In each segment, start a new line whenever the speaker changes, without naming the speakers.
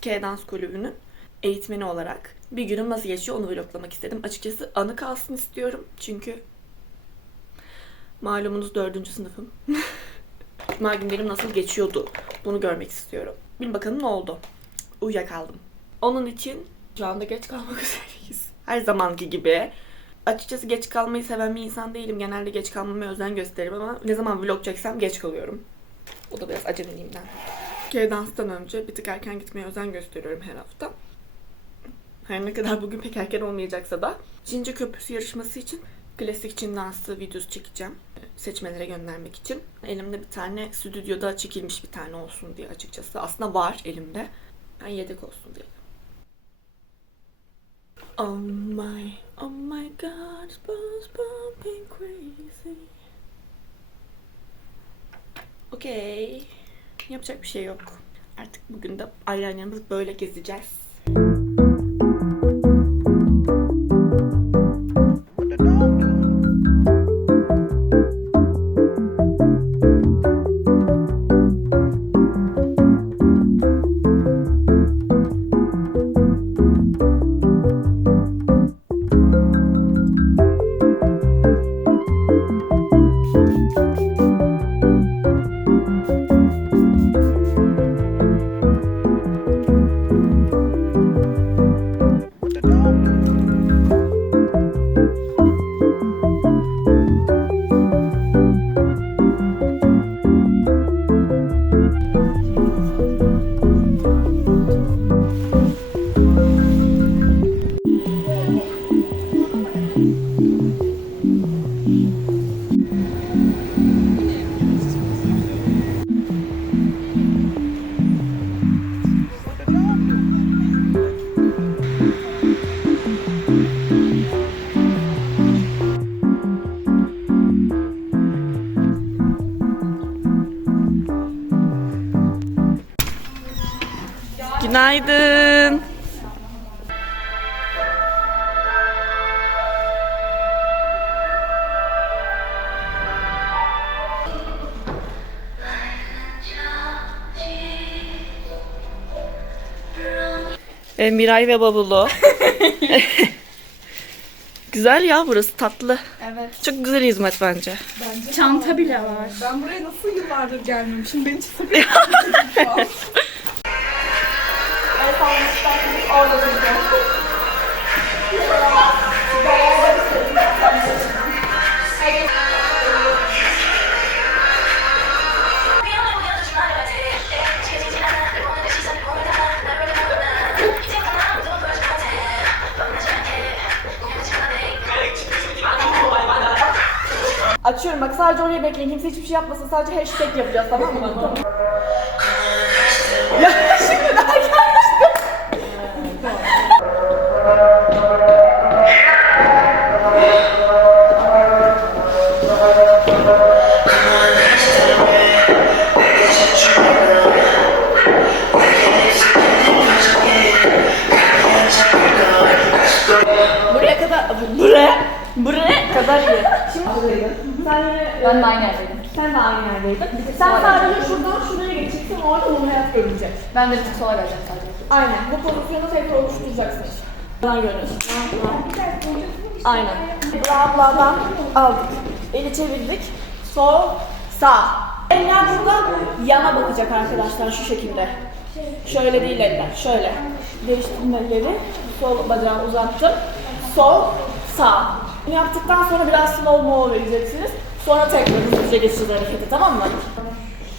K Dans Kulübü'nün eğitmeni olarak bir günüm nasıl geçiyor onu vloglamak istedim. Açıkçası anı kalsın istiyorum. Çünkü malumunuz dördüncü sınıfım. Cuma günlerim nasıl geçiyordu bunu görmek istiyorum. Bir bakalım ne oldu. Uyuyakaldım. Onun için şu anda geç kalmak üzereyiz. Her zamanki gibi. Açıkçası geç kalmayı seven bir insan değilim. Genelde geç kalmamaya özen gösteririm ama ne zaman vlog çeksem geç kalıyorum. O da biraz acemiliğimden. K danstan önce bir tık erken gitmeye özen gösteriyorum her hafta. Her ne kadar bugün pek erken olmayacaksa da Cince Köprüsü yarışması için klasik Çin dansı videosu çekeceğim. Seçmelere göndermek için. Elimde bir tane stüdyoda çekilmiş bir tane olsun diye açıkçası. Aslında var elimde. Ben yedek olsun diye. Oh my, oh my god, buzz bumping crazy. Okey. Yapacak bir şey yok. Artık bugün de eyelinerımızı böyle gezeceğiz. Günaydın. E, Miray ve Bavulu. güzel ya burası tatlı.
Evet.
Çok güzel hizmet bence.
Çanta bile var.
Ben buraya nasıl yıllardır gelmemişim? Beni hiç
Açıyorum bak sadece oraya bekleyin. Kimse hiçbir şey yapmasın. Sadece hashtag yapacağız tamam mı?
Ben de aynı yerdeydim.
sen de aynı yerdeydin. Sen sadece şuradan şuraya geçeceksin, orada hayat görünecek.
Ben de bir tık sola geleceğim sadece.
Aynen, bu pozisyonu tekrar oluşturacaksınız. Bana göre. Aynen. Abladan aldık. Eli çevirdik. Sol, sağ. Eller burada yana bakacak arkadaşlar şu şekilde. Şöyle değil eller, şöyle. Değiştirdim elleri. Sol bacağı uzattım. Sol, sağ. Bunu yaptıktan sonra biraz slow mo vereceksiniz. Sonra tekrar hızlıca geçeceğiz harekete tamam mı?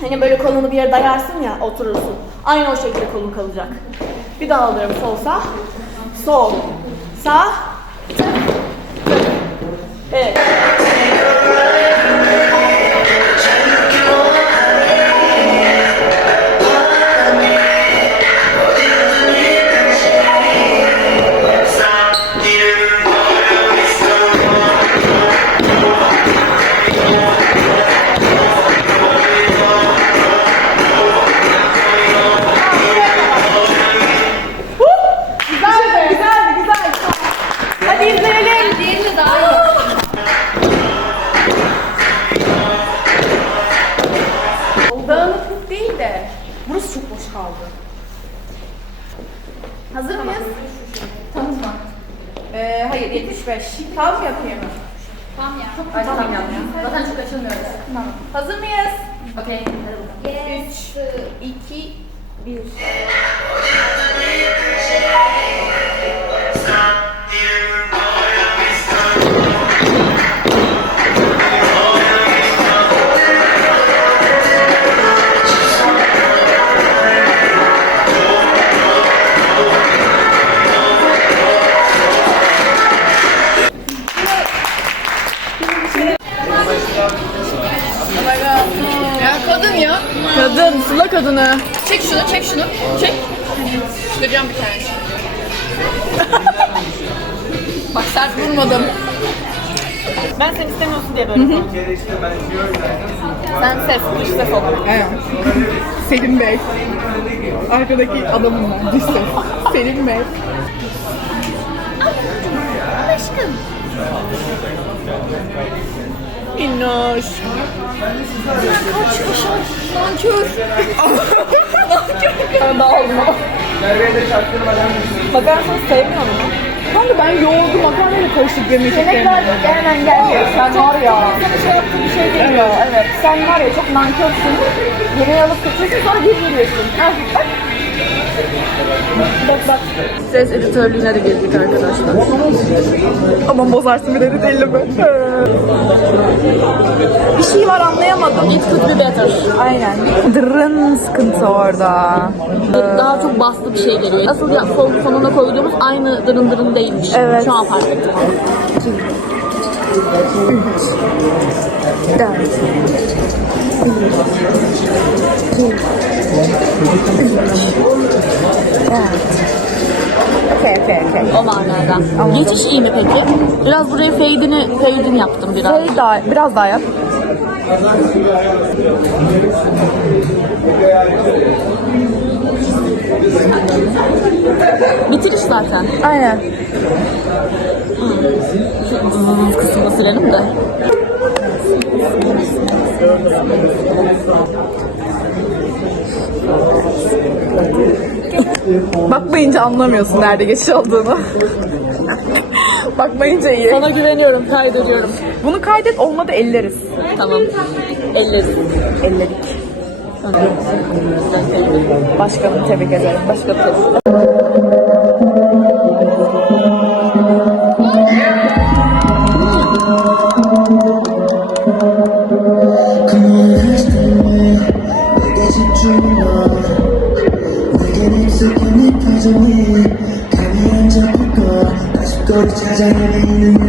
Hani böyle kolunu bir yere dayarsın ya oturursun. Aynı o şekilde kolun kalacak. Bir daha alıyorum sol sağ. Sol. Sağ. Evet. Güzeldi, güzeldi,
Tam yapayım. Tam yap. Hadi tam yap. Zaten çok açılmıyoruz. Tamam. Hazır mıyız? Okey. Hadi bakalım. 3, 2, 1.
Kadını.
Çek şunu, çek şunu. Çek. Çıkaracağım bir tane. Bak sert vurmadım.
Ben sen istemiyorsun diye böyle. Sen ses, dış ses olarak.
Evet. Selim Bey. Arkadaki adamım ben. Dış ses. Selim Bey.
Minnoş.
Nankör.
Makarnasını sevmiyor musun?
Kanka ben yoğurdu makarnayla karışık çok sevmiyorum.
hemen geliyor. Sen var ya. Sana şey yaptığın bir şey değil ya. Evet. Sen var ya çok nankörsün. Yemeği alıp kaçıyorsun sonra geri geliyorsun. Ha, bak. Bak. Ses editörlüğüne de girdik arkadaşlar.
Aman bozarsın bir de elleme.
Bir şey var anlayamadım. It could be better. Aynen.
Dırın sıkıntı orada.
Daha çok bastı bir şey geliyor. Asıl ya, son, sonuna koyduğumuz aynı dırın dırın değilmiş.
Evet.
Şu an fark ettim.
Okey okey okey.
O manada. Geçiş iyi mi peki? Biraz buraya fade'ini, fade'ini yaptım biraz.
Şey daha, biraz daha yap.
Bitiriş zaten.
Aynen.
Zzz kısmını silelim de.
Bakmayınca anlamıyorsun nerede geçiş olduğunu. Bakmayınca iyi.
Sana güveniyorum, kaydediyorum.
Bunu kaydet olmadı elleriz.
Tamam. Ellerim.
Elledik. Başkanım tebrik ederim.
Başka bir
내 Çocuk çocuk çocuk